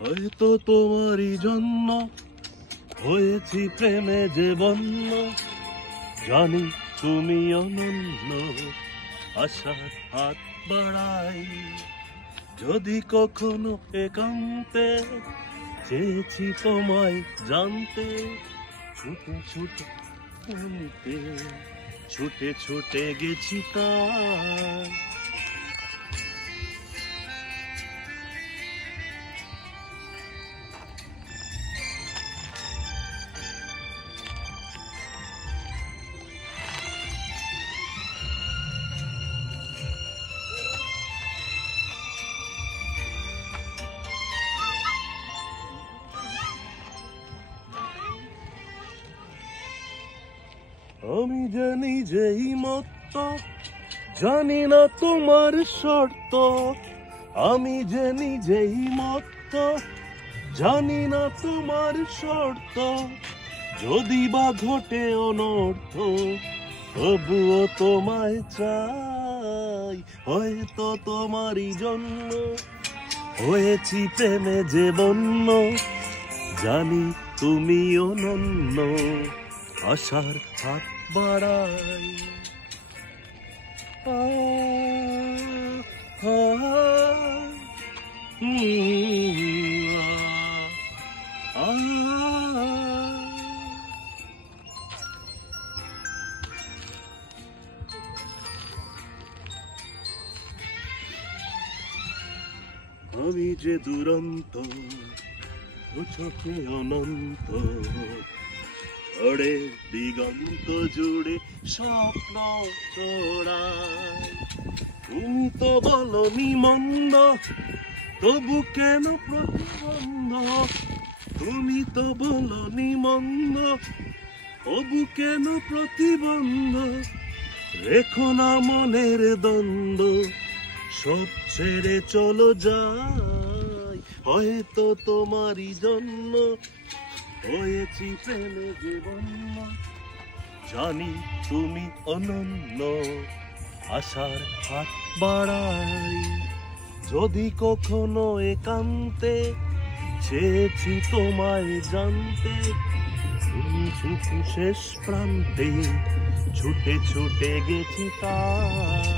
হয়তো তোমারই জন্য হয়েছি প্রেমে যে বন্য, জানি তুমি অনন্য, আশার হাত বাড়াই। যদি কখনো একান্তে চেয়েছি তোমায় জানতে, ছুটে ছুটে আনতে, ছুটে ছুটে গেছি তাই। আমি যে নিজেই মত্ত, জানি না তোমার শর্ত। আমি যে নিজেই মত্ত, জানি না তোমার শর্ত। যদি বা ঘটে অনর্থ, তবুও তোমায় চাই। হয়তো তোমারই জন্য হয়েছি প্রেমে যে বন্য, জানি তুমি অনন্য, আশার হাত বাড়াই। আমি যে দুরন্ত, ও চোখে অনন্ত, ওরে দিগন্ত জুড়ে স্বপ্ন চোরাই। তুমি তো বলনি মন্দ, তবু কেন প্রতিবন্ধ? তুমি তো বলনি মন্দ, তবু কেন প্রতিবন্ধ? রেখো না মনের দ্বন্দ্ব, সব ছেড়ে চলো যাই। হয়তো তোমারই জন্য হয়েছি প্রেমে জীবন, জানি তুমি অনন্য, আশার হাত বাড়াই। যদি কখনো একান্তে চেয়েছি তোমায় জানতে, তুমি শুধু শেষ প্রান্তে ছুটে ছুটে গেছি তাই।